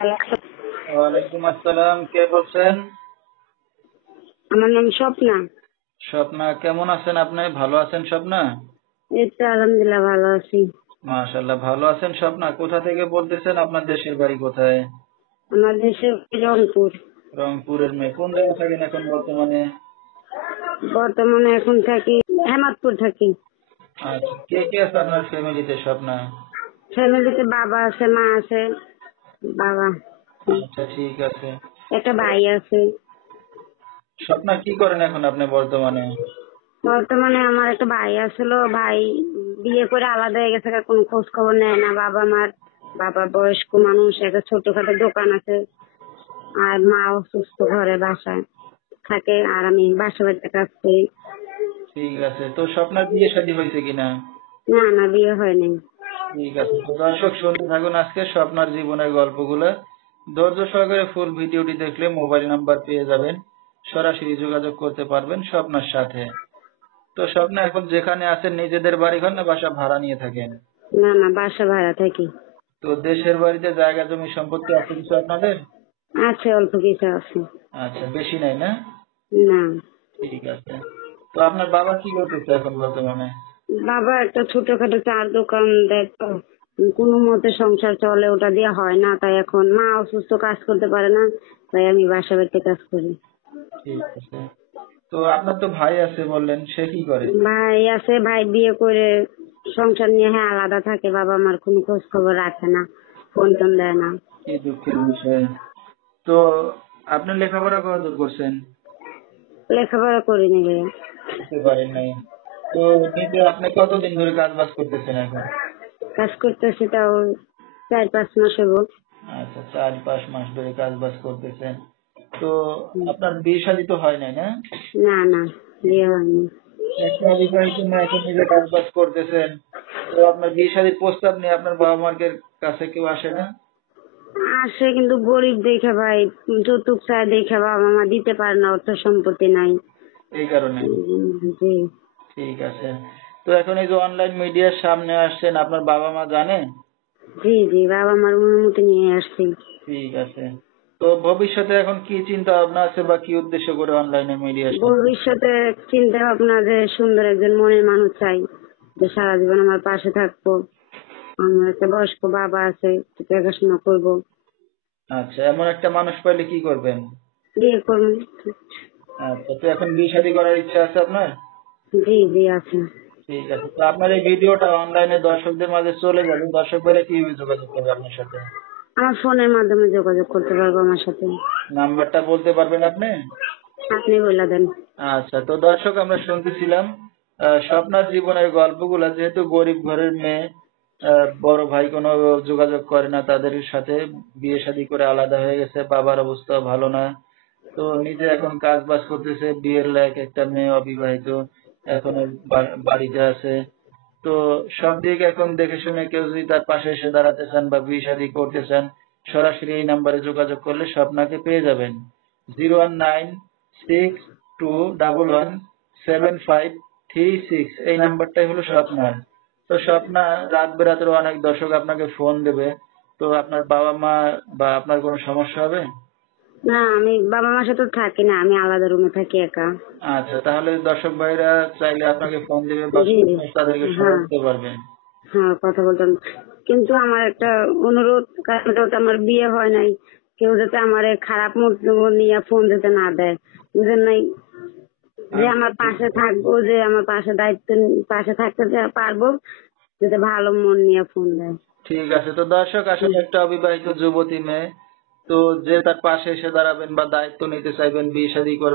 ওয়ালাইকুম আসসালাম, কে বলছেন? আমার নাম স্বপ্না। স্বপ্না, কেমন আছেন আপনি? ভালো আছেন স্বপ্না? এই তো আলহামদুলিল্লাহ ভালো আছি। মাশাআল্লাহ, ভালো আছেন স্বপ্না। কোথা থেকে বলতেছেন? আপনার দেশের বাড়ি কোথায়? আমার দেশের রংপুর। রংপুরের মেয়ে। কোন জায়গায় থাকেন এখন বর্তমানে? বর্তমানে এখন থাকি হেমাদপুর থাকি। আচ্ছা, কে কে আছে আপনার ফ্যামিলিতে স্বপ্না? ফ্যামিলিতে বাবা আছে, মা আছে, বাবা, আচ্ছা, ঠিক আছে। একটা ভাই আছে। স্বপ্না, কি করেন এখন আপনি বর্তমানে? বর্তমানে আমার একটা ভাই আসলো, ভাই বিয়ে করে আলাদা হয়ে গেছে, কোনো খোঁজ খবর নেয় না। বাবা বয়স্ক মানুষ, একটা ছোটখাটো দোকান আছে, আর মা অসুস্থ, ঘরে বাসায় থাকে, আর আমি বাসা বাড়িতে কাজ করি। ঠিক আছে। তো স্বপ্নার বিয়ে শাদী হয়েছে কিনা? না না, বিয়ে হয়নি। ঠিক আছে। তো দর্শক, শুনতে থাকুন আজকে স্বপ্নার জীবনের গল্পগুলো। ধৈর্য সহকারে ফুল ভিডিওটি দেখলে মোবাইল নাম্বার পেয়ে যাবেন, সরাসরি যোগাযোগ করতে পারবেন স্বপ্নার সাথে। তো স্বপ্না, এখন যেখানে আছেন নিজেদের বাড়ি ঘর না বাসা ভাড়া নিয়ে থাকেন? না না, বাসা ভাড়া থাকি। তো দেশের বাড়িতে জায়গা জমি সম্পত্তি আছে কিছু আপনাদের? আছে, অল্প কিছু আছে। আচ্ছা, বেশি নাই না? না, ঠিক আছে। তো আপনার বাবা কি করতেছে এখন বর্তমানে? বাবা একটা ছোটখাটো চার দোকান দেয় তো, কোনো মতে সংসার চলে, ওটা দিয়ে হয় না। তাই এখন মা অসুস্থ, কাজ করতে পারে না, তাই আমি বাসা বাড়িতে কাজ করি। ঠিক আছে। তো আপনার তো ভাই আছে বললেন, সে কি করে? ভাই আছে, ভাই বিয়ে করে সংসার নিয়ে হ্যাঁ আলাদা থাকে। বাবা আমার কোনো খোঁজ খবর রাখে না, ফোন টোন দেয় না। কি দুঃখের বিষয়। তো আপনি লেখাপড়া কতদূর করছেন? লেখাপড়া করিনি রে। করতে পারেন নাই। তো নিজে আপনি কতদিন ধরে কাজ বাজ করতেছেন এখন? কাজ করতেছি তাও 4-5 মাস হবো। আচ্ছা, 4-5 মাস ধরে কাজ বাজ করতেছেন। তো আপনার বিয়ে শাদী তো হয় নাই না? না না, বিয়ে হয়নি। একটা অবিবাহিত মেয়ে, এখন নিজে কাজ বাজ করতেছেন। তো আপনার বিয়ে শাদীর প্রস্তাব নিয়ে আপনার বাবা মার কাছে কেউ আসে না? আসে, কিন্তু গরিব দেখে ভাই, যৌতুক চায় দেখে বাবা মা দিতে পারে না, অর্থ সম্পত্তি নাই। এই কারণে? জি। ঠিক আছে। তো এখন এই যে অনলাইন মিডিয়ার সামনে আসছেন, আপনার বাবা মা জানে? জি জি, বাবা মার অনুমতি নিয়ে আসছি। ঠিক আছে। তো ভবিষ্যতে এখন কি চিন্তা ভাবনা আছে বা কি উদ্দেশ্য করে অনলাইনে মিডিয়ার সামনে? ভবিষ্যতে চিন্তা ভাবনা যে সুন্দর একজন মনের মানুষ চাই, যে সারা জীবন আমার পাশে থাকবো। আমার একটা বয়স্ক বাবা আছে, একটু দেখাশোনা করবো। আচ্ছা, এমন একটা মানুষ পাইলে কি করবেন? বিয়ে করবো। আচ্ছা, তো এখন বিয়ে শাদী করার ইচ্ছা আছে আপনার? জি জি, আছে। ঠিক আছে। তো আপনার এই ভিডিওটা অনলাইনে দর্শকদের মাঝে চলে যাবে, দর্শকরা কিভাবে যোগাযোগ করবে আপনার সাথে? আমার ফোনের মাধ্যমে যোগাযোগ করতে পারবো আমার সাথে। নাম্বারটা বলতে পারবেন আপনি? আপনি বলে দেন। আচ্ছা, তো দর্শক, আমরা শুনতেছিলাম স্বপ্নার জীবনের গল্পগুলা। যেহেতু গরিব ঘরের মেয়ে, বড় ভাই কোনো যোগাযোগ করে না তাদের সাথে, বিয়ে শাদী করে আলাদা হয়ে গেছে, বাবার অবস্থা ভালো না। তো নিজে এখন কাজ বাজ করতেছে, বিয়ের লায়ক একটা মেয়ে, অবিবাহিত, এখনো বাড়িতে আছে। তো সব দিক এখন দেখে শুনে কেউ যদি তার পাশে এসে দাঁড়াতে চান বা বিয়ে শাদী করতে চান, সরাসরি এই নাম্বারে যোগাযোগ করলে স্বপ্নাকে পেয়ে যাবেন। 01962117536, এই নাম্বারটাই হলো স্বপ্নার। তো স্বপ্না, রাত বেরাতের অনেক দর্শক আপনাকে ফোন দেবে। তো আপনার বাবা মা বা আপনার কোনো সমস্যা হবে? না, আমি বাবা মার সাথে থাকি না, আমি আলাদা রুমে থাকি একা। আচ্ছা, তাহলে দর্শক ভাইরা চাইলে আপনাকে ফোন দিবে বা জি জি। তাদেরকে সময় হ্যাঁ দিতে পারবেন। হ্যাঁ, কথা বলতাম। কিন্তু আমার একটা অনুরোধ, কারণ যেহেতু আমার বিয়ে হয় নাই, কেউ যাতে আমার খারাপ মুড নিয়ে ফোন যাতে না দেয়, বুঝেন নাই? যে আমার আচ্ছা, পাশে থাকবো, যে আমার পাশে পাশে থাকতে পারবো, যাতে ভালো মন নিয়ে ফোন দেয়। ঠিক আছে। তো দর্শক, আসলে একটা অবিবাহিত যুবতী মেয়ে, তো যে তার পাশে এসে দাঁড়াবেন বা দায়িত্ব নিতে চাইবেন, বিয়ে শাদী করবেন,